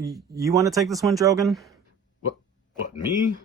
You want to take this one, Drogon? What, me?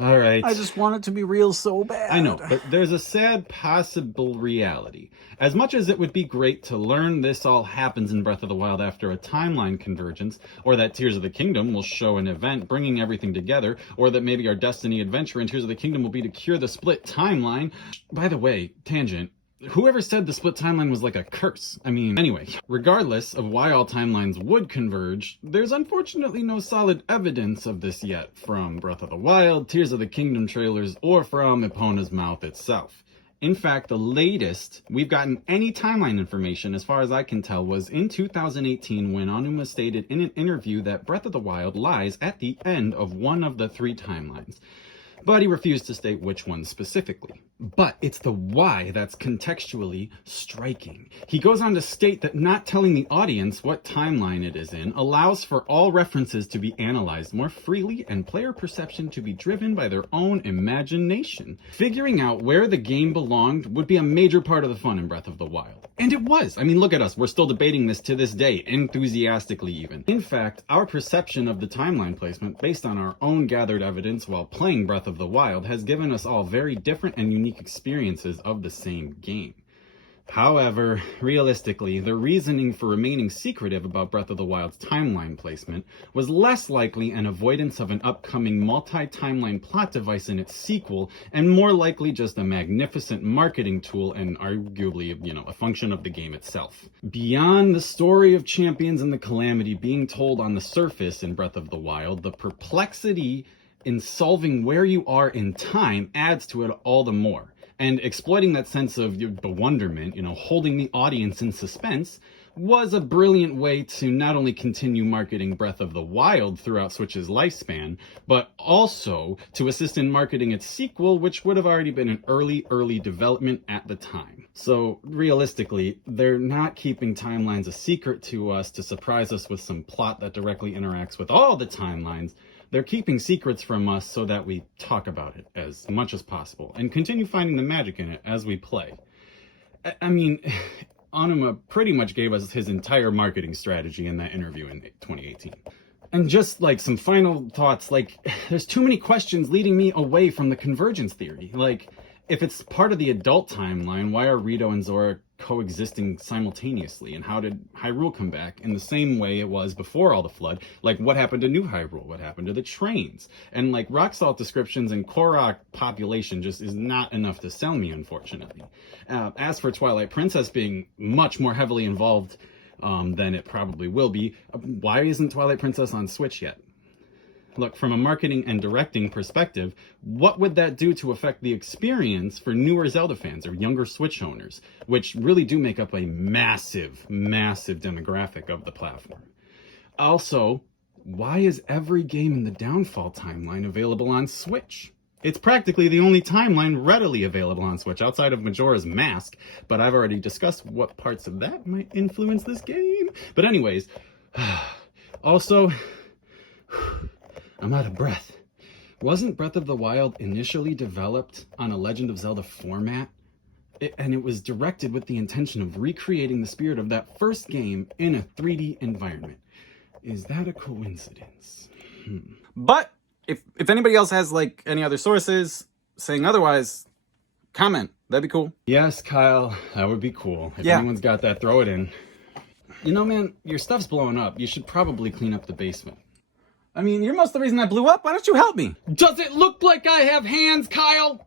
All right. I just want it to be real so bad. I know, but there's a sad possible reality. As much as it would be great to learn this all happens in Breath of the Wild after a timeline convergence, or that Tears of the Kingdom will show an event bringing everything together, or that maybe our Destiny adventure in Tears of the Kingdom will be to cure the split timeline. By the way, tangent. Whoever said the split timeline was like a curse? I mean, anyway, regardless of why all timelines would converge, there's unfortunately no solid evidence of this yet from Breath of the Wild, Tears of the Kingdom trailers, or from Epona's mouth itself. In fact, the latest we've gotten any timeline information, as far as I can tell, was in 2018 when Onuma stated in an interview that Breath of the Wild lies at the end of one of the 3 timelines. But he refused to state which one specifically. But it's the why that's contextually striking. He goes on to state that not telling the audience what timeline it is in allows for all references to be analyzed more freely and player perception to be driven by their own imagination. Figuring out where the game belonged would be a major part of the fun in Breath of the Wild. And it was. I mean, look at us. We're still debating this to this day, enthusiastically even. In fact, our perception of the timeline placement, based on our own gathered evidence while playing Breath of the Wild, has given us all very different and unique experiences of the same game. However, realistically, the reasoning for remaining secretive about Breath of the Wild's timeline placement was less likely an avoidance of an upcoming multi-timeline plot device in its sequel, and more likely just a magnificent marketing tool and arguably, a function of the game itself. Beyond the story of champions and the calamity being told on the surface in Breath of the Wild, the perplexity in solving where you are in time adds to it all the more. And exploiting that sense of bewilderment, holding the audience in suspense, was a brilliant way to not only continue marketing Breath of the Wild throughout Switch's lifespan, but also to assist in marketing its sequel, which would have already been in early development at the time. So realistically, they're not keeping timelines a secret to us to surprise us with some plot that directly interacts with all the timelines. They're keeping secrets from us so that we talk about it as much as possible and continue finding the magic in it as we play. I mean, Onuma pretty much gave us his entire marketing strategy in that interview in 2018. And just like some final thoughts, there's too many questions leading me away from the convergence theory. If it's part of the adult timeline, why are Rito and Zora coexisting simultaneously? And how did Hyrule come back in the same way it was before all the flood? What happened to New Hyrule? What happened to the trains? And rock salt descriptions and Korok population just is not enough to sell me, unfortunately. As for Twilight Princess being much more heavily involved than it probably will be, why isn't Twilight Princess on Switch yet? Look, from a marketing and directing perspective, what would that do to affect the experience for newer Zelda fans or younger Switch owners, which really do make up a massive demographic of the platform? Also, why is every game in the Downfall timeline available on Switch? It's practically the only timeline readily available on Switch outside of Majora's Mask, but I've already discussed what parts of that might influence this game. But anyways, also, I'm out of breath. Wasn't Breath of the Wild initially developed on a Legend of Zelda format? And it was directed with the intention of recreating the spirit of that first game in a 3D environment. Is that a coincidence? But if anybody else has any other sources saying otherwise, comment. That'd be cool. Yes, Kyle, that would be cool. If anyone's got that, throw it in. Man, your stuff's blowing up. You should probably clean up the basement. I mean, you're most of the reason I blew up. Why don't you help me? Does it look like I have hands, Kyle?